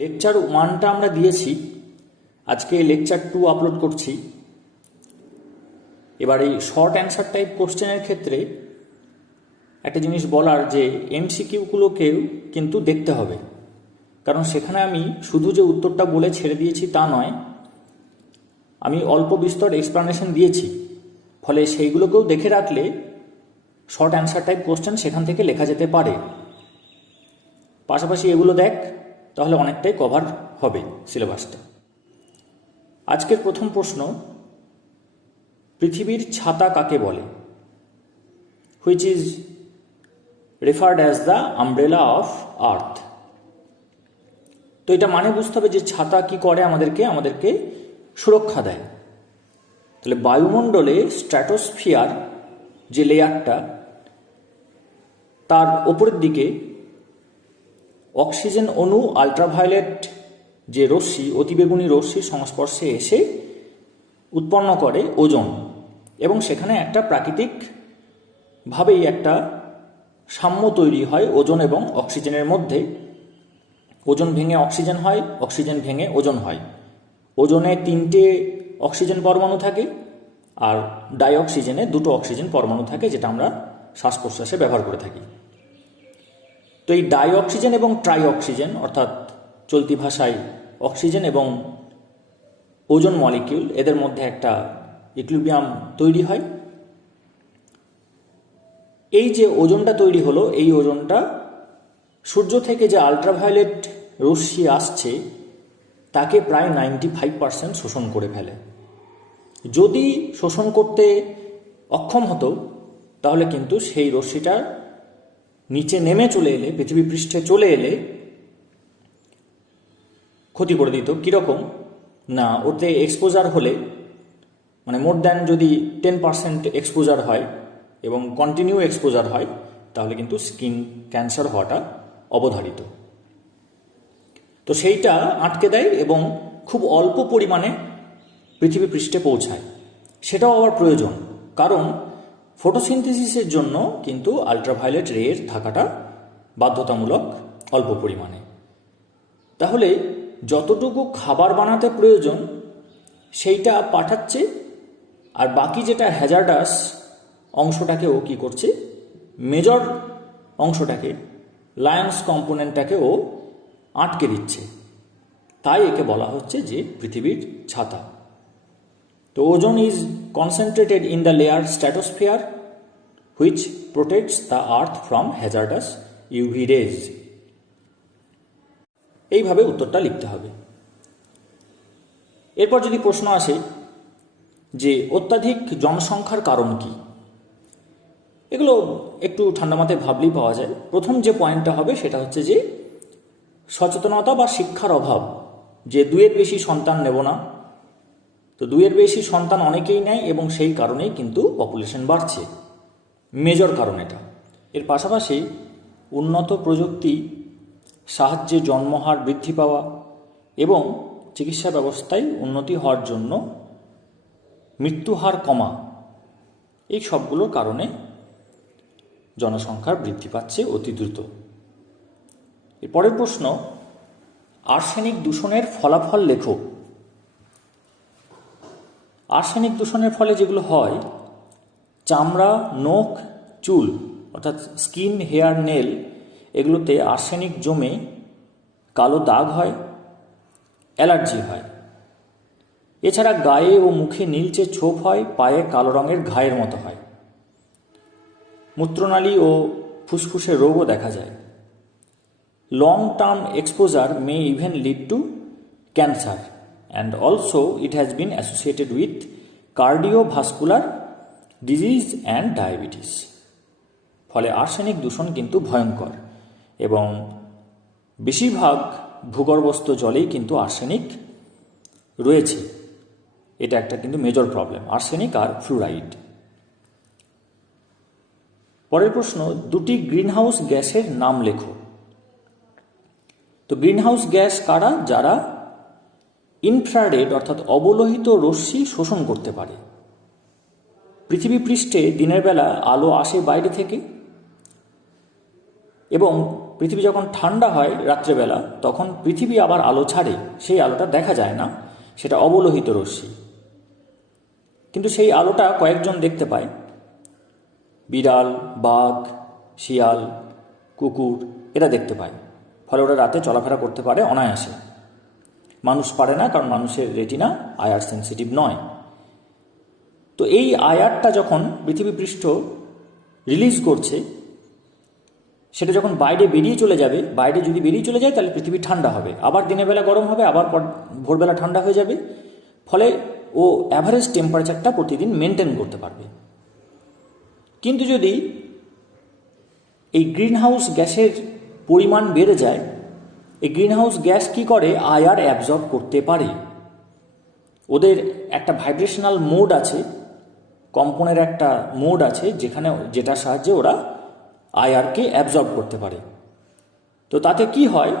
Lecture 1টা আমরা দিয়েছি, আজকে লেকচার 2 আপলোড করছি। এবার এই শর্ট অ্যান্সার টাইপ কোশ্চেনের ক্ষেত্রে একটা জিনিস বলার, যে এমসিকিউগুলোকেও কিন্তু দেখতে হবে, কারণ সেখানে আমি শুধু যে উত্তরটা বলে ছেড়ে দিয়েছি তা নয়, আমি অল্প বিস্তর এক্সপ্লানেশন দিয়েছি। ফলে সেইগুলোকেও দেখে রাখলে শর্ট অ্যান্সার টাইপ কোশ্চেন সেখান থেকে লেখা যেতে পারে। পাশাপাশি এগুলো দেখ, তাহলে অনেকটাই কভার হবে সিলেবাসটা। আজকের প্রথম প্রশ্ন, পৃথিবীর ছাতা কাকে বলে? Which is referred as the umbrella of earth. তো এটা মানে বুঝতে হবে যে ছাতা কি করে, আমাদেরকে সুরক্ষা দেয়। তাহলে বায়ুমণ্ডলে স্ট্র্যাটোস্ফিয়ার যে লেয়ারটা, তার ওপরের দিকে অক্সিজেন অণু আল্ট্রাভায়োলেট যে রশ্মি, অতিবেগুনি রশ্মির সংস্পর্শে এসে উৎপন্ন করে ওজোন, এবং সেখানে একটা প্রাকৃতিকভাবেই একটা সাম্য তৈরি হয় ওজোন এবং অক্সিজেনের মধ্যে। ওজোন ভেঙে অক্সিজেন হয়, অক্সিজেন ভেঙে ওজোন হয়। ওজোনে 3টে অক্সিজেন পরমাণু থাকে, আর ডাই অক্সিজেনে 2টো অক্সিজেন পরমাণু থাকে, যেটা আমরা শ্বাস প্রশ্বাসে ব্যবহার করে থাকি। তো এই ডাই অক্সিজেন এবং ট্রাই অক্সিজেন, অর্থাৎ চলতি ভাষায় অক্সিজেন এবং ওজোন মলিকিউল, এদের মধ্যে একটা ইকুইলিব্রিয়াম তৈরি হয়। এই যে ওজোনটা তৈরি হলো, এই ওজোনটা সূর্য থেকে যে আল্ট্রাভায়োলেট রশ্মি আসছে তাকে প্রায় 95% শোষণ করে ফেলে। যদি শোষণ করতে অক্ষম হতো, তাহলে কিন্তু সেই রশ্মিটা নিচে নেমে চলে এলে, পৃথিবী পৃষ্ঠে চলে এলে ক্ষতি করে দিত। কীরকম না, ওতে এক্সপোজার হলে, মানে মোর দ্যান যদি 10% এক্সপোজার হয় এবং কন্টিনিউ এক্সপোজার হয়, তাহলে কিন্তু স্কিন ক্যান্সার হওয়াটা অবধারিত। তো সেইটা আটকে দেয় এবং খুব অল্প পরিমাণে পৃথিবী পৃষ্ঠে পৌঁছায়। সেটাও আবার প্রয়োজন, কারণ ফটোসিনথেসিসের জন্য কিন্তু আল্ট্রাভায়োলেট রের থাকাটা বাধ্যতামূলক অল্প পরিমাণে। তাহলে যতটুকু খাবার বানাতে প্রয়োজন সেইটা পাঠাচ্ছে, আর বাকি যেটা হ্যাজার্ডাস অংশটাকে ও কী করছে, মেজর অংশটাকে, লায়ন্স কম্পোনেন্টটাকে ও আটকে দিচ্ছে। তাই একে বলা হচ্ছে যে পৃথিবীর ছাতা। তো ozone is concentrated in the layer stratosphere which protects the earth from hazardous UV rays. এইভাবে উত্তরটা লিখতে হবে। এরপর যদি প্রশ্ন আসে যে অত্যাধিক জনসংখ্যার কারণ কি, এগুলো একটু ঠান্ডা মাথায় ভাবলেই পাওয়া যায়। প্রথম যে পয়েন্টটা হবে সেটা হচ্ছে যে সচেতনতা বা শিক্ষার অভাব, যে 2-এর বেশি সন্তান নেব না। তো 2-এর বেশি সন্তান অনেকেই নেয় এবং সেই কারণেই কিন্তু পপুলেশন বাড়ছে, মেজর কারণ এটা। এর পাশাপাশি উন্নত প্রযুক্তি সাহায্যে জন্মহার বৃদ্ধি পাওয়া এবং চিকিৎসা ব্যবস্থায় উন্নতি হওয়ার জন্য মৃত্যুহার কমা, এই সবগুলোর কারণে জনসংখ্যার বৃদ্ধি পাচ্ছে অতি দ্রুত। এর পরের প্রশ্ন, আর্সেনিক দূষণের ফলাফল লেখো। আর্সেনিক দূষণের ফলে যেগুলো হয়, চামড়া, নখ, চুল অর্থাৎ স্কিন, হেয়ার, নেল, এগুলোতে আর্সেনিক জমে কালো দাগ হয়, অ্যালার্জি হয়। এছাড়া গায়ে ও মুখে নীলচে ছোপ হয়, পায়ে কালো রঙের ঘায়ের মতো হয়। মূত্রনালী ও ফুসফুসের রোগও দেখা যায়। Long term exposure May even lead to cancer, and also it has been associated with cardiovascular disease and diabetes. ফলে আর্সেনিক দূষণ কিন্তু ভয়ঙ্কর, এবং বেশিরভাগ ভূগর্ভস্থ জলেই কিন্তু আর্সেনিক রয়েছে। এটা একটা কিন্তু মেজর প্রবলেম, আর্সেনিক আর ফ্লুরাইড। পরের প্রশ্ন, 2টি গ্রিনহাউস গ্যাসের নাম লেখো। তো গ্রিনহাউস গ্যাস কারা? যারা ইনফ্রারেড অর্থাৎ অবলোহিত রশ্মি শোষণ করতে পারে। পৃথিবী পৃষ্ঠে দিনের বেলা আলো আসে বাইরে থেকে, এবং পৃথিবী যখন ঠান্ডা হয় রাত্রেবেলা, তখন পৃথিবী আবার আলো ছাড়ে, সেই আলোটা দেখা যায় না, সেটা অবলোহিত রশ্মি। কিন্তু সেই আলোটা কয়েকজন দেখতে পায়, বিড়াল, বাঘ, শিয়াল, কুকুর, এরা দেখতে পায়। ফলে ওরা রাতে চলাফেরা করতে পারে অনায়াসে। মানুষ পারে না, কারণ মানুষের রেটিনা আয়ার সেন্সিটিভ নয়। তো এই আয়ারটা যখন পৃথিবী পৃষ্ঠ রিলিজ করছে, সেটা যখন বাইরে বেরিয়ে চলে যাবে, বাইরে যদি বেরিয়ে চলে যায় তাহলে পৃথিবী ঠান্ডা হবে, আবার দিনের বেলা গরম হবে, আবার ভোরবেলা ঠান্ডা হয়ে যাবে। ফলে ও অ্যাভারেজ টেম্পারেচারটা প্রতিদিন মেনটেন করতে পারবে। কিন্তু যদি এই গ্রিনহাউস গ্যাসের পরিমাণ বেড়ে যায়, এই গ্রিনহাউস গ্যাস কি করে, আয়ার অ্যাবজর্ব করতে পারে। ওদের একটা ভাইব্রেশনাল মোড আছে, কম্পনের একটা মোড আছে, যেটার সাহায্যে ওরা আয়ারকে অ্যাবজর্ব করতে পারে। তো তাতে কি হয়,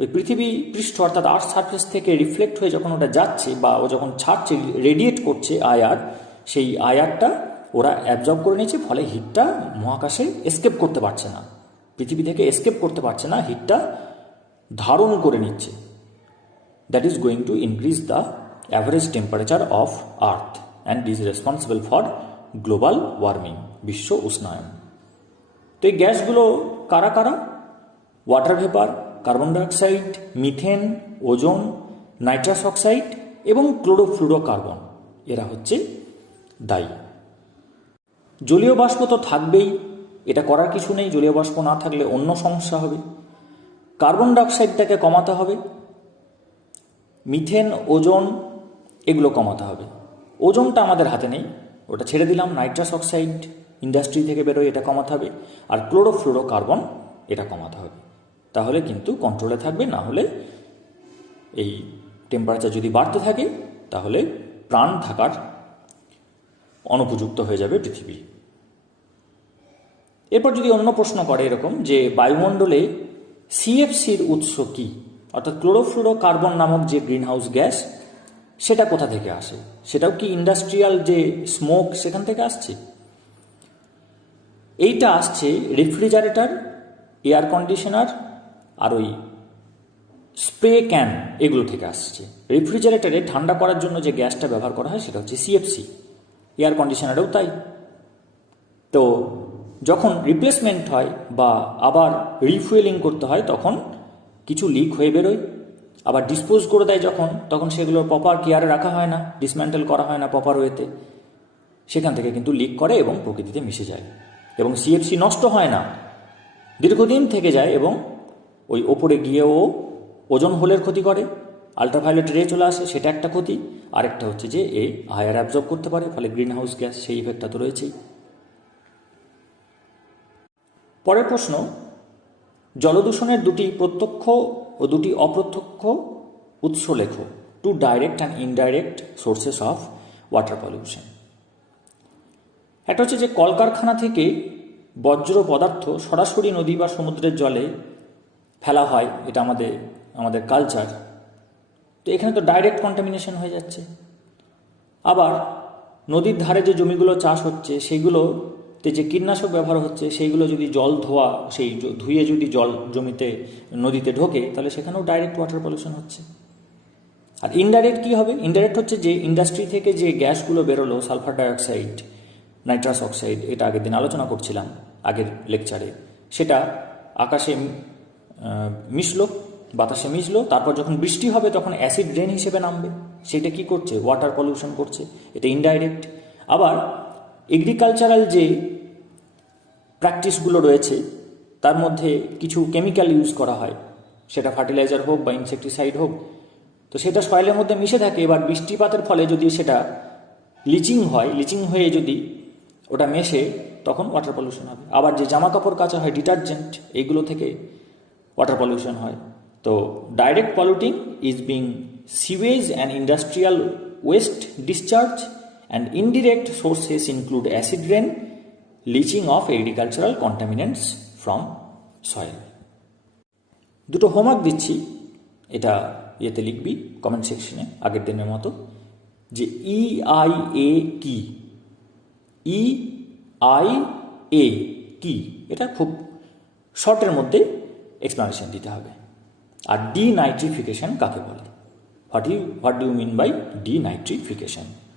ওই পৃথিবী পৃষ্ঠ অর্থাৎ আর্থ সারফেস থেকে রিফ্লেক্ট হয়ে যখন ওটা যাচ্ছে বা ও যখন ছাড়ছে, রেডিয়েট করছে আয়ার, সেই আয়ারটা ওরা অ্যাবজর্ব করে নিচ্ছে। ফলে হিটটা মহাকাশে এসকেপ করতে পারছে না, পৃথিবী থেকে এসকেপ করতে পারছে না, হিটটা ধারণ করে নিচ্ছে। That is going to increase the average temperature of earth and is responsible for global warming, বিশ্ব উষ্ণায়ন। তো এই গ্যাসগুলো কারা কারা? Water vapour, carbon dioxide, methane, ozone, nitrous oxide এবং ক্লোরোফ্লুরোকার্বন, এরা হচ্ছে দায়ী। জলীয় বাষ্প তো থাকবেই, এটা করার কিছু নেই, জলীয় বাষ্প না থাকলে অন্য সমস্যা হবে। কার্বন ডাইঅক্সাইডটাকে কমাতে হবে, মিথেন, ওজোন এগুলো কমাতে হবে। ওজোনটা আমাদের হাতে নেই, ওটা ছেড়ে দিলাম। নাইট্রাস অক্সাইড ইন্ডাস্ট্রি থেকে বেরোয়, এটা কমাতে হবে। আর ক্লোরোফ্লুরোকার্বন, এটা কমাতে হবে। তাহলে কিন্তু কন্ট্রোলে থাকবে। না হলে এই টেম্পারেচার যদি বাড়তে থাকে, তাহলে প্রাণ থাকার অনুপযুক্ত হয়ে যাবে পৃথিবী। এরপর যদি অন্য প্রশ্ন করে এরকম যে বায়ুমণ্ডলে সিএফসির উৎস কি, অর্থাৎ ক্লোরোফ্লুরোকার্বন নামক যে গ্রিনহাউস গ্যাস, সেটা কোথা থেকে আসে? সেটাও কি ইন্ডাস্ট্রিয়াল যে স্মোক সেখান থেকে আসছে? এইটা আসছে রেফ্রিজারেটর, এয়ার কন্ডিশনার আর ওই স্প্রে ক্যান, এগুলো থেকে আসছে। রেফ্রিজারেটরে ঠান্ডা করার জন্য যে গ্যাসটা ব্যবহার করা হয় সেটা হচ্ছে সিএফসি, এয়ার কন্ডিশনারেও তাই। তো যখন রিপ্লেসমেন্ট হয় বা আবার রিফুয়েলিং করতে হয়, তখন কিছু লিক হয়ে বেরোয়। আবার ডিসপোজ করে দেয় যখন, তখন সেগুলোর প্রপার কেয়ারে রাখা হয় না, ডিসম্যান্টেল করা হয় না প্রপার ওয়েতে, সেখান থেকে কিন্তু লিক করে এবং প্রকৃতিতে মিশে যায়। এবং সিএফসি নষ্ট হয় না, দীর্ঘদিন থেকে যায় এবং ওই ওপরে গিয়েও ওজোন হোলের ক্ষতি করে, আলট্রাভায়োলেট রে চলে আসে, সেটা একটা ক্ষতি। আরেকটা হচ্ছে যে এই আয়ার অ্যাবজর্ব করতে পারে, ফলে গ্রিন হাউস গ্যাস, সেই ইফেক্টটা তো রয়েছেই। পরের প্রশ্ন, জলদূষণের দুটি প্রত্যক্ষ ও দুটি অপ্রত্যক্ষ উৎস লেখো। Two direct and indirect sources of water pollution. একটা হচ্ছে যে কলকারখানা থেকে বর্জ্য পদার্থ সরাসরি নদী বা সমুদ্রের জলে ফেলা হয়, এটা আমাদের কালচার। তো এখানে তো ডাইরেক্ট কন্টামিনেশন হয়ে যাচ্ছে। আবার নদীর ধারে যে জমিগুলো চাষ হচ্ছে, সেইগুলোতে যে কীটনাশক ব্যবহার হচ্ছে, সেইগুলো যদি জল ধুয়ে যদি জল জমিতে নদীতে ঢোকে, তাহলে সেখানেও ডাইরেক্ট ওয়াটার পলিউশন হচ্ছে। আর ইনডাইরেক্ট কী হবে? ইনডাইরেক্ট হচ্ছে যে ইন্ডাস্ট্রি থেকে যে গ্যাসগুলো বেরোলো, সালফার ডাইঅক্সাইড, নাইট্রাস অক্সাইড, এটা আগের দিন আলোচনা করছিলাম আগের লেকচারে, সেটা আকাশে মিশলো, বাতাসে মিশলো, তারপর যখন বৃষ্টি হবে তখন অ্যাসিড রেন হিসেবে নামবে, সেটা কি করছে? ওয়াটার পলিউশন করছে, এটা ইনডাইরেক্ট। আবার এগ্রিকালচারাল যে প্র্যাকটিসগুলো রয়েছে, তার মধ্যে কিছু কেমিক্যাল ইউজ করা হয়, সেটা ফার্টিলাইজার হোক বা ইনসেকটিসাইড হোক, তো সেটা সয়েলের মধ্যে মিশে থাকে। এবার বৃষ্টিপাতের ফলে যদি সেটা লিচিং হয়, লিচিং হয়ে যদি ওটা মেশে, তখন ওয়াটার পলিউশন হবে। আবার যে জামা কাপড় কাচা হয়, ডিটারজেন্ট, এইগুলো থেকে ওয়াটার পলিউশন হয়। তো direct polluting is being sewage and industrial waste discharge, and indirect sources include acid rain, leaching of agricultural contaminants from soil. দুটো হোমওয়ার্ক দিচ্ছি, এটা ইয়েতে লিখবি কমেন্ট সেকশনে আগের দিনের মতো, যে EIA কি, EIA কি, এটা খুব শর্টের মধ্যে এক্সপ্লানেশন দিতে হবে। আর ডিনাইট্রিফিকেশন কাকে বলে? What do you mean by denitrification?